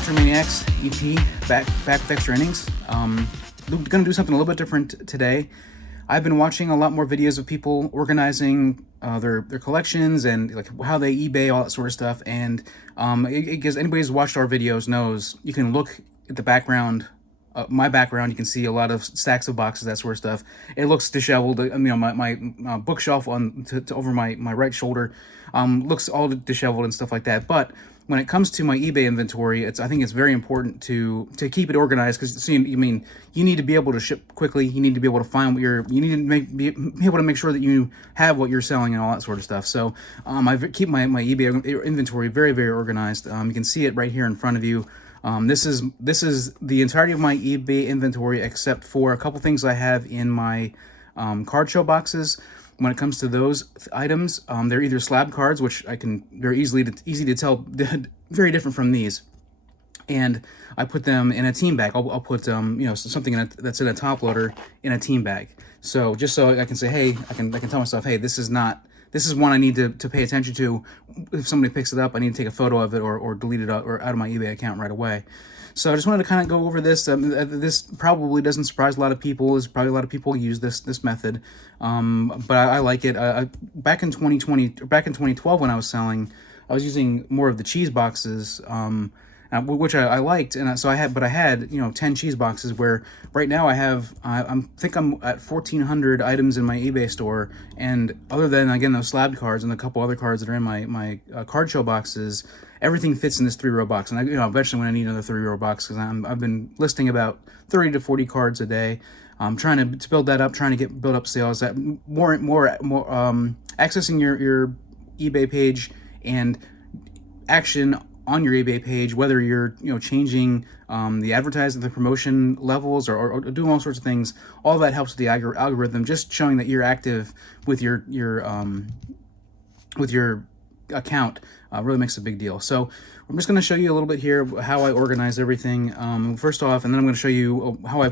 Retro Maniacs EP back with Extra Innings. I'm gonna do something a little bit different today. I've been watching a lot more videos of people organizing their collections and like how they eBay, all that sort of stuff. And because anybody who's watched our videos knows, you can look at the background, my background. You can see a lot of stacks of boxes, that sort of stuff. It looks disheveled. My bookshelf on to over my right shoulder looks all disheveled and stuff like that. But when it comes to my eBay inventory, I think it's very important to keep it organized, because you need to be able to ship quickly. You need to be able to find what you need to be able to make sure that you have what you're selling and all that sort of stuff. So I keep my eBay inventory very, very organized. You can see it right here in front of you. This is the entirety of my eBay inventory, except for a couple things I have in my card show boxes. When it comes to those items, they're either slab cards, which they're easy to tell, very different from these, and I put them in a team bag. I'll put something that's in a top loader in a team bag. So just so I can say, hey, I can tell myself, hey, this is one I need to pay attention to. If somebody picks it up, I need to take a photo of it or delete it out of my eBay account right away. So I just wanted to kind of go over this. This probably doesn't surprise a lot of people. There's probably a lot of people who use this method, but I like it. Back in 2012, when I was selling, I was using more of the cheese boxes, which I liked, and I had 10 cheese boxes. Where right now I think I'm at 1,400 items in my eBay store, and other than again those slab cards and a couple other cards that are in my card show boxes, everything fits in this 3-row box. And eventually when I need another 3-row box, because I've been listing about 30 to 40 cards a day. I'm trying to build that up, trying to build up sales. That more accessing your eBay page and action on your eBay page, whether you're changing the advertising, the promotion levels, or doing all sorts of things. All that helps with the algorithm. Just showing that you're active with your account really makes a big deal. So I'm just going to show you a little bit here how I organize everything first off, and then I'm going to show you how I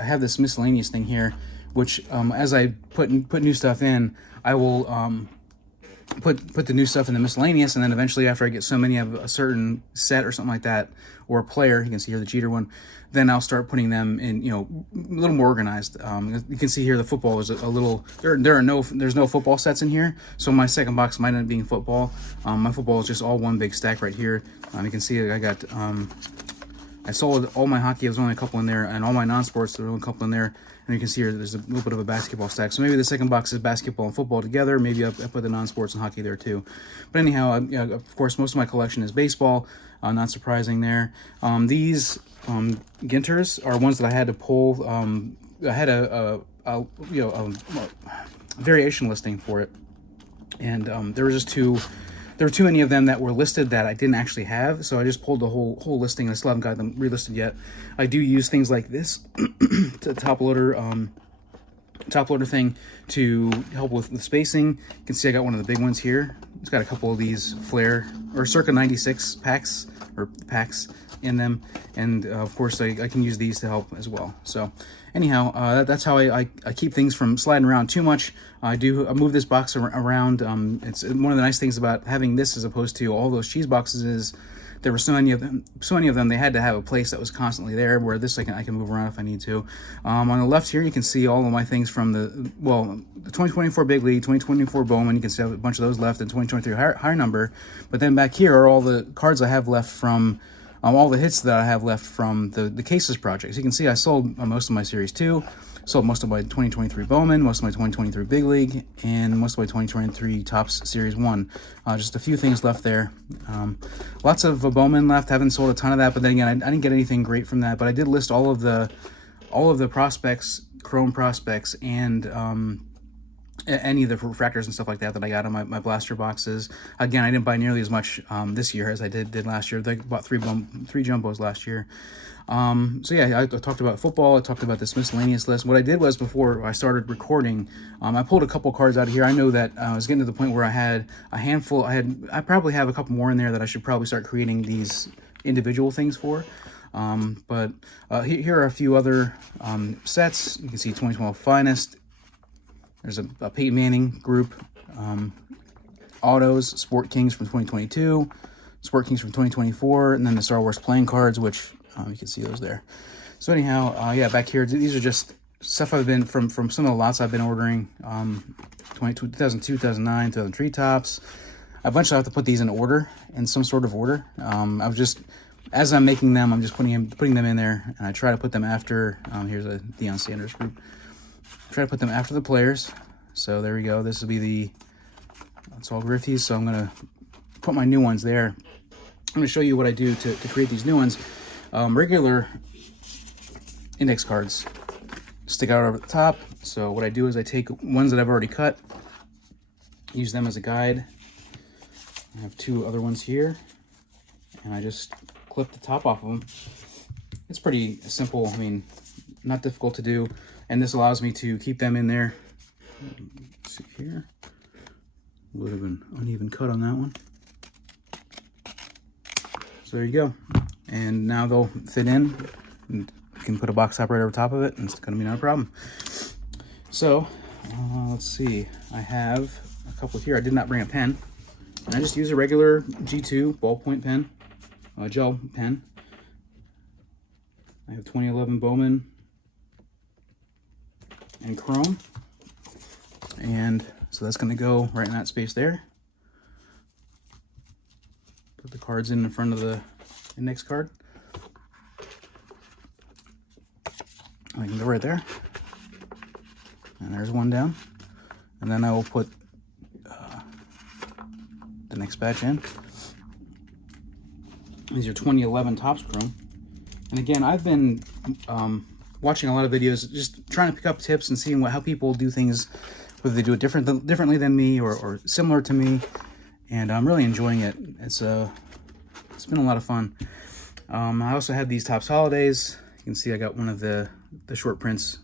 have this miscellaneous thing here, which as I put new stuff in, I will put the new stuff in the miscellaneous, and then eventually, after I get so many of a certain set or something like that, or a player, you can see here the cheater one, then I'll start putting them in, a little more organized. You can see here the football is a little, there's no football sets in here, so my second box might end up being football. My football is just all one big stack right here. You can see I got, I sold all my hockey, there's only a couple in there, and all my non-sports, there's only a couple in there. And you can see here there's a little bit of a basketball stack. So maybe the second box is basketball and football together. Maybe I put the non-sports and hockey there too. But anyhow, of course, most of my collection is baseball. Not surprising there. These Ginters are ones that I had to pull. I had a variation listing for it, and there were too many of them that were listed that I didn't actually have, so I just pulled the whole listing, and I still haven't got them relisted yet. I do use things like this, the top loader thing, to help with spacing. You can see I got one of the big ones here. It's got a couple of these Flair or circa 96 packs in them, and of course I can use these to help as well. So anyhow, that's how I keep things from sliding around too much. I move this box around. It's one of the nice things about having this as opposed to all those cheese boxes is there were so many of them. They had to have a place that was constantly there. Where this I can move around if I need to. On the left here, you can see all of my things from the 2024 Big League, 2024 Bowman. You can see I have a bunch of those left, and 2023 higher number. But then back here are all the cards I have left from. All the hits that I have left from the Cases project. So you can see I sold most of my Series 2, sold most of my 2023 Bowman, most of my 2023 Big League, and most of my 2023 Topps Series 1. Just a few things left there. Lots of Bowman left. Haven't sold a ton of that, but then again, I didn't get anything great from that. But I did list all of the prospects, Chrome prospects, and any of the refractors and stuff like that I got on my blaster boxes. Again, I didn't buy nearly as much this year as I did last year. I bought three jumbos last year. So yeah, I talked about football. I talked about this miscellaneous list. What I did was, before I started recording, I pulled a couple cards out of here. I know that I was getting to the point where I had a handful. I probably have a couple more in there that I should probably start creating these individual things for. But here are a few other sets. You can see 2012 Finest. There's a Peyton Manning group. Autos, Sport Kings from 2022. Sport Kings from 2024, and then the Star Wars playing cards, which you can see those there. So anyhow, yeah, back here, these are just stuff I've been from some of the lots I've been ordering. 2002, 2009, 2003 tops. Eventually I have to put these in order, in some sort of order. I was just, as I'm making them, I'm just putting them in there, and I try to put them after, here's a Deion Sanders group. Try to put them after the players. So there we go. This will be the, it's all Griffies, so I'm gonna put my new ones there. I'm gonna show you what I do to create these new ones. Regular index cards stick out over the top. So what I do is I take ones that I've already cut, use them as a guide. I have two other ones here, and I just clip the top off of them. It's pretty simple. I mean, not difficult to do, and this allows me to keep them in there. Let's see here. Would have been uneven cut on that one. So there you go. And now they'll fit in, and you can put a box top right over top of it, and it's gonna be no problem. So let's see. I have a couple here. I did not bring a pen. And I just use a regular G2 ballpoint pen, gel pen. I have 2011 Bowman and Chrome. And so that's going to go right in that space there. Put the cards in front of the index card. I can go right there. And there's one down. And then I will put the next batch in. These are 2011 Topps Chrome. And again, I've been watching a lot of videos, just trying to pick up tips and seeing how people do things, whether they do it differently than me or similar to me. And I'm really enjoying it. It's been a lot of fun. I also have these Topps Holidays. You can see I got one of the short prints,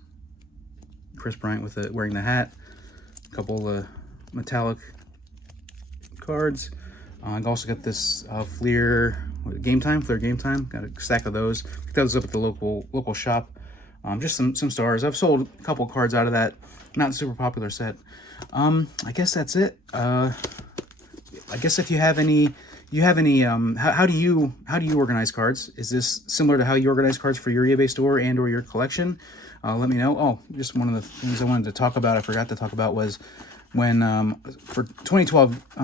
Chris Bryant with wearing the hat, a couple metallic cards. I've also got this Fleer Game Time. Got a stack of those. Picked those up at the local shop. Just some stars. I've sold a couple cards out of that. Not a super popular set. I guess that's it. I guess if you have any, how do you organize cards? Is this similar to how you organize cards for your eBay store and or your collection? Let me know. Oh, just one of the things I wanted to talk about, I forgot to talk about, was when for 2012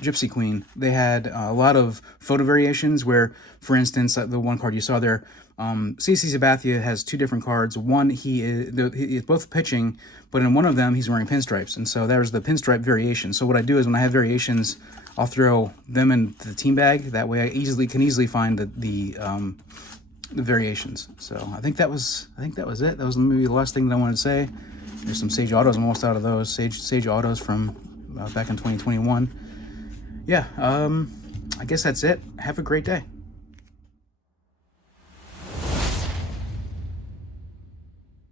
Gypsy Queen, they had a lot of photo variations where, for instance, the one card you saw there, CC Sabathia has two different cards. One, he is both pitching, but in one of them he's wearing pinstripes, and so there's the pinstripe variation. So what I do is when I have variations, I'll throw them in the team bag. That way I can easily find the variations. So I think that was it. That was maybe the last thing that I wanted to say. There's some Sage Autos. I'm almost out of those. Sage Autos from back in 2021. Yeah, I guess that's it. Have a great day.